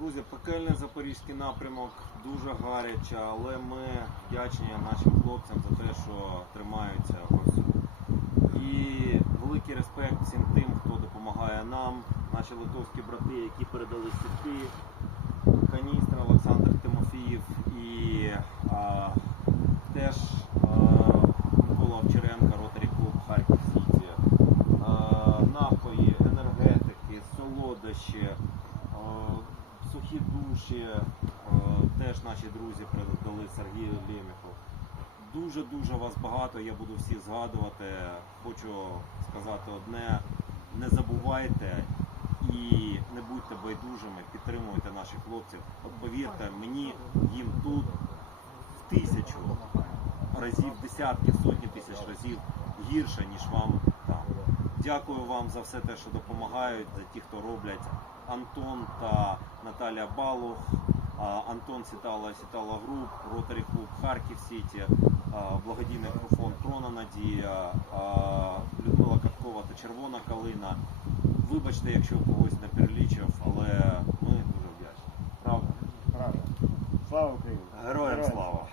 Друзі, пекельний запорізький напрямок дуже гаряче, але ми вдячні нашим хлопцям за те, що тримаються ось. І великий респект всім тим, хто допомагає нам, наші литовські брати, які передали сітки, каністри Олександр Тимофіїв і а, теж Микола Овчаренко, Ротарі Клуб Харків Сіті, напої, енергетики, солодощі, сухі душі, теж наші друзі передали Сергію Лєміху. Дуже-дуже вас багато, я буду всіх згадувати. Хочу сказати одне: не забувайте і не будьте байдужими, підтримуйте наших хлопців. От повірте, мені їм тут в тисячу разів, десятки, сотні тисяч разів гірше, ніж вам. Дякую вам за все те, що допомагають, за ті, хто роблять Антон та Наталя Балух, Антон Сітала, Сітала Груп, Ротарі Клуб, Харків Сіті, благодійний фонд Трона Надія, Людмила Каткова та Червона Калина. Вибачте, якщо когось не перелічив, але ми дуже вдячні. Правда? Правда. Слава Україні! Героям, Героям слава!